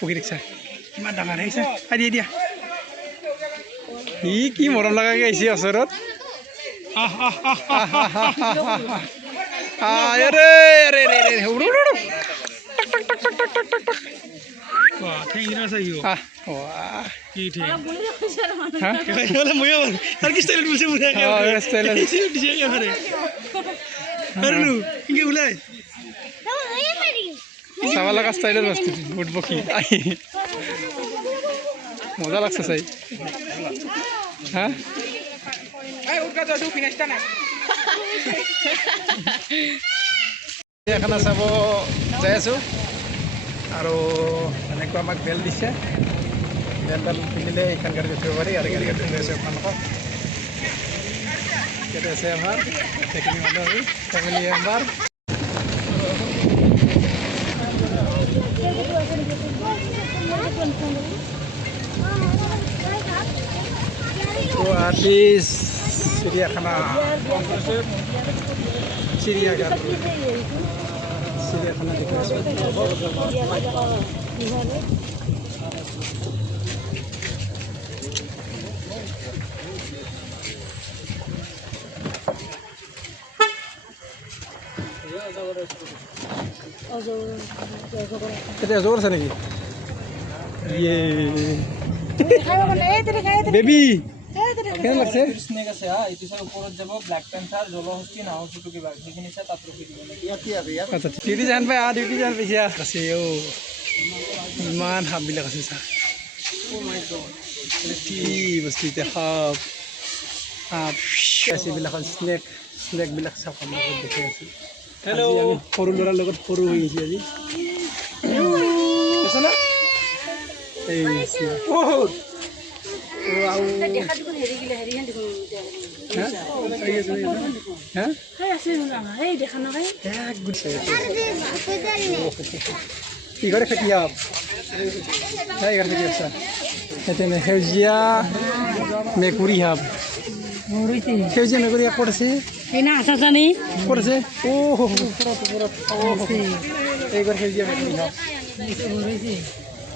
পকি দেখিছা ইমান ডাঙৰ আহিছে আদি দিয়া ই কি মৰম লগাকৈ আহিছে ওচৰত চাব লগা ষ্টাইলত বস্তু উঠ পক্ষী মজা লাগছে চাই হা এখানে চাব যাই আছোঁ আৰু এনেকুৱা আমাক বেল দিছে বেলডাল পিন্ধিলে এইখন গাড়ী উঠিব পাৰি আৰু গাড়ী উঠি আছে আপোনালোকক ইয়াতে আছে আমাৰ সেইখিনি মানুহ ফেমিলি মেম্বাৰ গুৱাহাটী চিৰিয়াখানা চিৰিয়াখানা দেখি আছোঁ এতিয়া অজগৰ আছে নেকি বেবী কেনে লাগছে স্নেক আছে হা এইটো সব ওপৰত যাব ব্ল্যাক প্যান্থাৰ জলহস্তি নাও ফুটু কিবা সেইখিনি আছে তাত ৰখি দিব নেকি কি আছে ইয়াত আচ্ছা ডিউটি জান পাই ডিউটি জান পাইছা আছে ও ইমান হাববিলাক আছে চা ও মাই গড কি বস্তু এটা হাব হাব আছে বিলাক স্নেক বিলাক চাপ আমাৰ দেখি আছে হেল্ল আমি সৰু ল'ৰাৰ লগত সৰু হৈ গৈছে আজি আছে না এই বহুত wow দেখা দিব হেৰি গিলা হেৰি হেন দেখো হ্যাঁ হ্যাঁ আছে না এই দেখা না ভাই এক গুড সাইড কি করে খেতি আপ এই করে খেতি আছে এতে হেজিয়া মেকুরি হাব হেজিয়া মেকুরি পড়ছে এই না আসা জানি পড়ছে ও পুরো এই করে হেজিয়া মেকুরি hub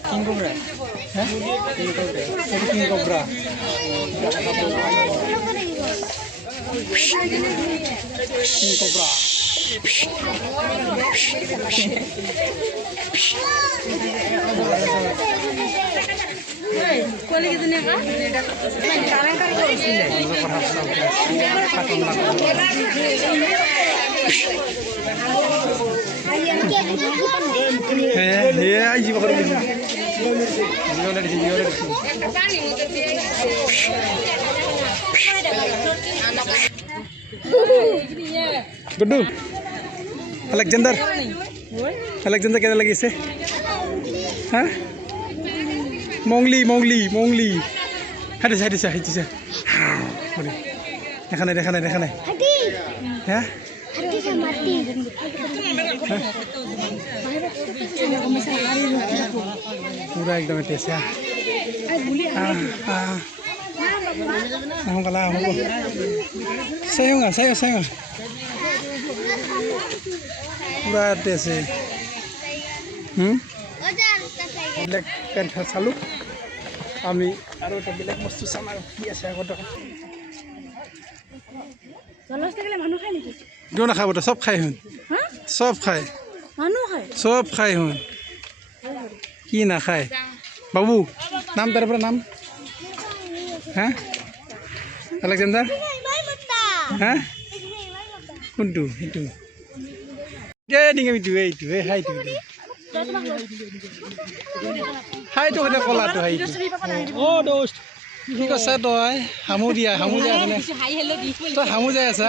King Cobra. Hah? King Cobra. Itu King Cobra. King Cobra. Kuali gitu nih kak? Kalian kan harus aji bakar ini. Gudu, Alexander kita lagi sih, hah? Mongli, hadis, dekane, ya? Mati. Pura एकदम test है हम कला हमको सही होगा पूरा test है black panther चालू আমি আৰু এটা বেলেগ বস্তু চাম আৰু কি আছে আগত মানুহ খায় নেকি কিয় নাখাব চব খাই হুন চব খায় মানুহ খায় চব খাই হুন কি নাখায় বাবু নাম তাৰ পৰা নাম হা আলেকজাণ্ডাৰ হা কোনটো এইটো এইটো হাইটো হাইটো এটা কলাটো হাইটো অ দোস্ত কি কৈছা তই হামু দিয়া তই হামু যাই আছা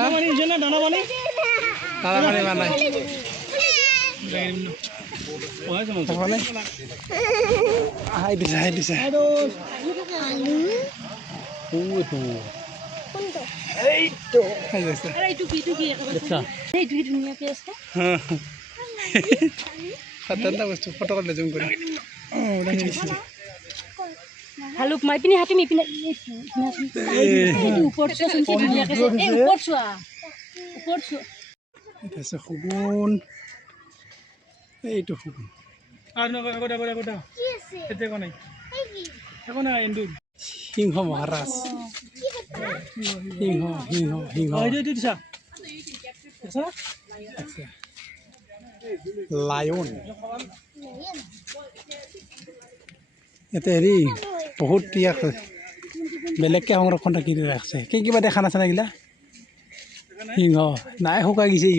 দানা নাই হাই দিছে বস্তু ফটো জুম কৰি Haluk mai pini hati mi pini upor chua sunse dunia ke upor chua এটা আছে সগুন এইটো সগুন আর না গোটা কি আছে এতিয়া কোৱা নাই একো নাই এন্দুৰ সিংহ মহাৰাজ সিংহ সিংহ সিংহ এইটো দিছা লায়ন ইয়াতে হেৰি বহুত ইয়াক বেলেগকৈ সংৰক্ষণ ৰাখি ৰাখছে কি কিবা দেখা নাছে নাগিলা সিংহ নাই শুকাই গৈছে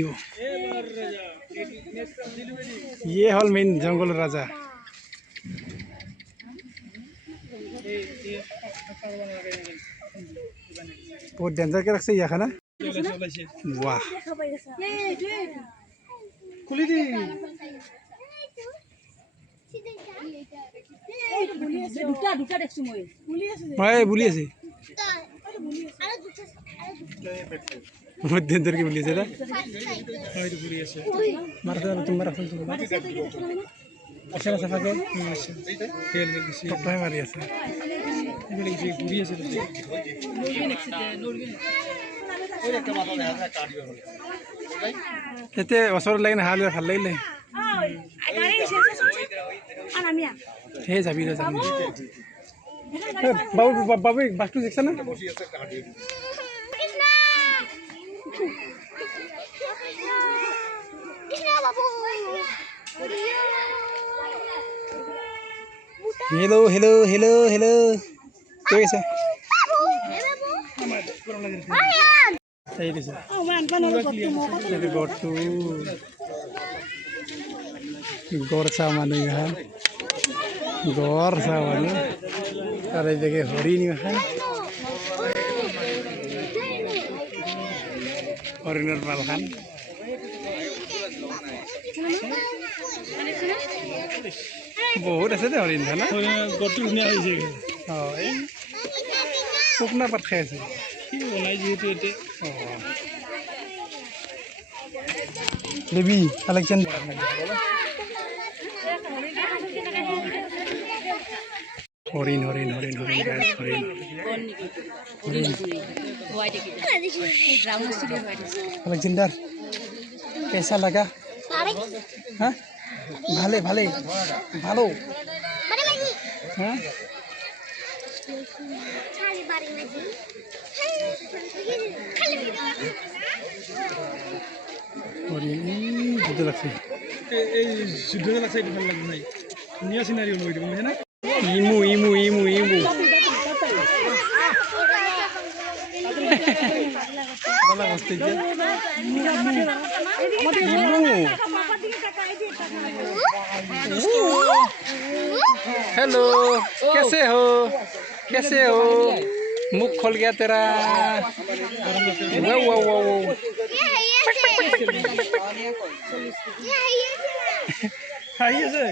ইয়ে হ'ল মেইন জংঘলৰ ৰাজা বহুত ডেঞ্জাৰকৈ ৰাখছে ইয়াক না বাহ খুলি দি বুলি আছে বহুত ডেঞ্জাৰকৈ বুলি আছে তোমাৰ আছে না চাফাকে মাৰি আছে এতিয়া ওচৰত লাগি নাহাল ভাল লাগিলে সেই যাবি বাবু বাবু বাছটো দেখিছা না হেল্ল' হেল্ল' হেল্ল' হেল্ল' ঠিক আছে গড়টো গড় চাওঁ মানুহ ইমান গড় চাওঁ মানুহ আৰু এইভাগে হৰিণ ইমান হৰিণৰ পালখান বহুত আছে দে হৰিণ না গড়টো ধুনীয়া হৈছে অঁ এই শুকনা পাত খাই আছে কি বনাই যিহেতু এতিয়া দেৱী কালেকশ্যন হৰিণ হৰিণ হৰিণ হৰিণ হৰিণ আলেকজান্ডার कैसा लगा हाँ भाले भाले भालो हाँ যুদ্ধ লাগছে এই যুদ্ধ লাগছে এটা ভাল লাগে নাই ধুনীয়া চিনারি হল এইটো বুঝে না ইমু ইমু ইমু ইমু हेलो कैसे हो मुख खोल गया तेरा वो खाइए से